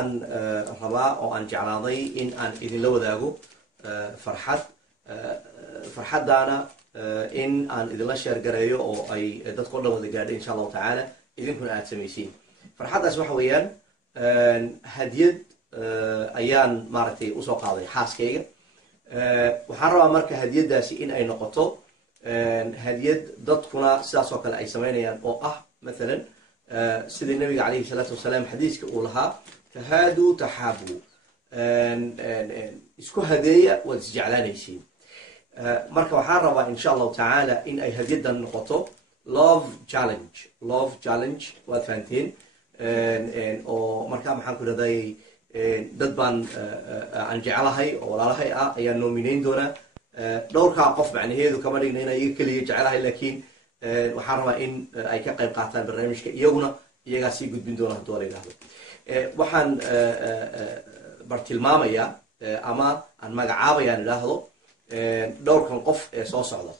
أن ربا أو أن جعلاضي إن أن إذن لو ذاقو فرحد دانا إن أن إذن لا شير قريو أو أي تدخل له ذقادي إن شاء الله تعالى إذن كن أتسميسين فرحد أسمح ويان هديد أيان مارتي أسوق هذا حاسكية وحرّا مركه هديد داسي إن أي نقطة هديد ضدكنا ساسوك الأي سمينيان أو مثلا سيد النبي عليه الصلاة والسلام حديث كأولها تهادوا تحابوا اسكو هدية وتسجعلان يشين مركه وحرّا إن شاء الله تعالى إن أي هديد دا نقطة love challenge وثانتين أو مركه محاكو لدي dad baan aan jecelahay oo walaalahay ah ayaan nominayn doona dhowrka qof macnaheedu kama dhigna inay iga kaliya jecelahay laakiin waxaan rabaa in ay ka qayb qaataan barnaamijka iyaguna iyaga si gudbin doona hadoo la yiraahdo waxaan bartilmaamaya ama aan magacaabayaan ilaahdo dhowrkan qof ee soo socda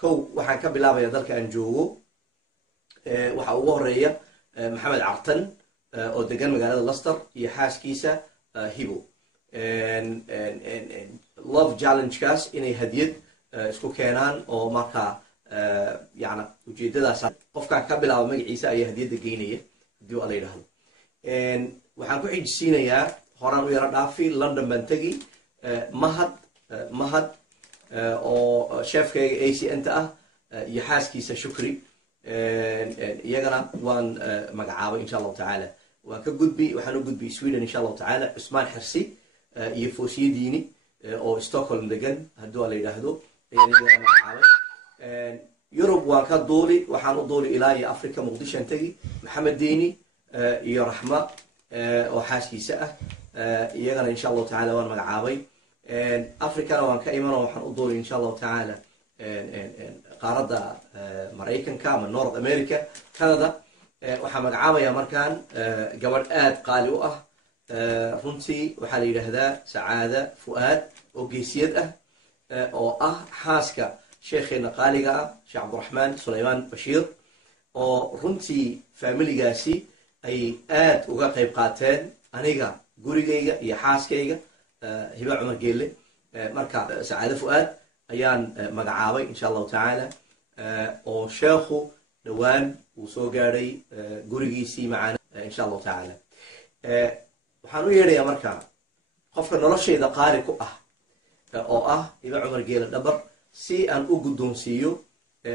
kow waxaan ka bilaabayaa dalka aan joogo waxa ugu horeeya maxamed cartan oo degan magaalada Leicester iyo xaaskiisa Hibo love challenge kaas inay hadiyad isku keenaan oo marka yaana ujeedadaas qofka ka bilaabo magaciisa ay hadiyada geynaya hadii la yiraahdo waxaan ku xijisiinayaa horaan u yara dhaafi London baan tagi mahad oo chefkayga ACN ta ah iyo xaaskiisa Shukri iyagana waan magacaabay insha Allah taala وكا قدبي وحنو قدبي سويدن إن شاء الله تعالى عثمان حرسي يفوسي ديني أو ستوكهولم دقن هدو اللي يلاهدو يوروب وكا دولي وحنو دولي إلهي أفريقيا مقدشة انتهي محمد ديني يا رحمة وحاسكي سأه يغنى إن شاء الله تعالى وانا مقعابي أفريقيا وكا إيمانا وحنو دولي إن شاء الله تعالى قارة مريكان كامل نورد أمريكا كندا waxaa magacaabaya markaan gabadh aad qaali u ah runtii waxaa la yiraahdaa Sacaada Fuaad oo geesiyad ah oo ah xaaska sheekheena qaaliga ah Sheekh Cabdiraxmaan Suleymaan Bashiir oo runtii familigaasi ay aad uga qayb qaateen aniga gurigayga iyo xaaskayga Hiba Cumar Geelle marka Sacaada Fuaad ayaan magacaabay insha Allah taala oo sheekhu dhawaan وسو غاري غوريغيسي معانا ان شاء الله تعالى waxaan u yeeray marka qofka noloshayda qaali ku ah oo ah Hiba Cumar Geelle dhabar si aan u guddoonsiyo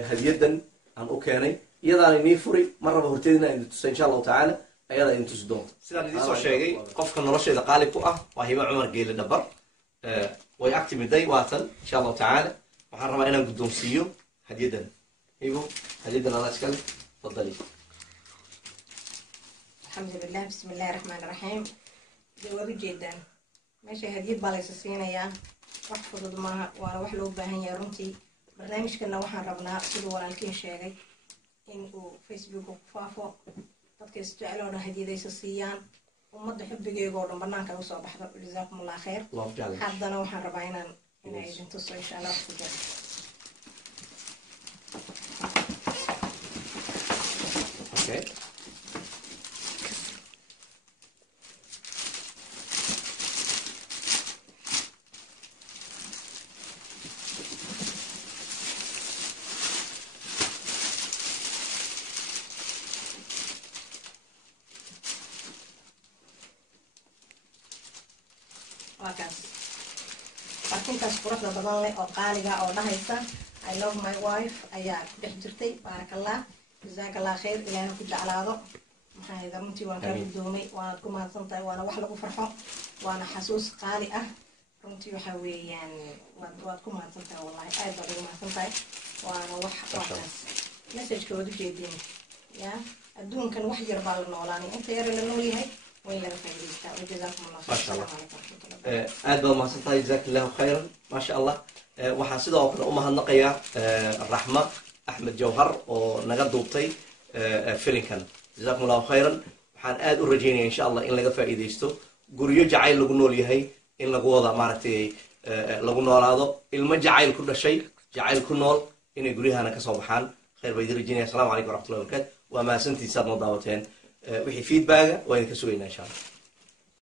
hadiyadan aan u keenay iyadaan inii furi maraba horteedina in tusay insha Allah taala ayada in tus doonto sidaan idin soo sheegay qofka noloshayda qaali ku ah waa Hiba Cumar Geelle dhabar way actividay waatan insha Allah taala waxaan rabaa inaan guddoonsiyo hadiyadan igu hadiyadan Allah iskale تفضلي الحمد لله بسم الله الرحمن الرحيم جواب جدا ماشي هدية باليسسينا يا واحفظ ضمها وانا وحلو باهن يا رمتي برنامج كنا وحن ربنا سيدو ولا الكين شاقي إنكو فيسبوك وفافو تدكي استعلونا هدية ديسسيان ومد حبي يقولون برنامج وصوا بحضر جزاكم الله خير حدنا وحن ربعنا إن عيدين تصوي إن شاء الله وفجر Okay. Arkintaas quruxda badan leh oo qaaliga oo dhahaysa I love my wife ayaa dhex jirtay barakallah jazakallah khair ilaahay ku jeclaado maxay runtii waan ka guddoomay waana ku mahadsantahay waana wax lagu farxo waana xasuus qaali ah runtii waxa weeyaan waad ku mahadsantahay wallahi aad baad ugu mahadsantahay waana wax waxaas message-kooda jeedin ya adduunkan wax yar baa la noolaanay inta yar la nool yahay وين لك فايدة وجزاكم الله خير. ما شاء الله. أدب ما سنتي جزاك الله خيرا ما شاء الله وحاسد أوكل أمها النقية الرحمة أحمد جوهر ونقد دوبتي فيلينكن جزاكم الله خيرا وحن آد الرجيني إن شاء الله إن لقى فائدة يستو قريو جعيل لقنول يهي إن لقوا هذا مارتي لقنول هذا المجعيل كل شيء جعيل كنول إن يقوليها أنا كصبحان خير بيد الرجيني السلام عليكم ورحمة الله وبركاته وما سنتي ساد مضاوتين وحي فيدباك وين كسوينا إن شاء الله.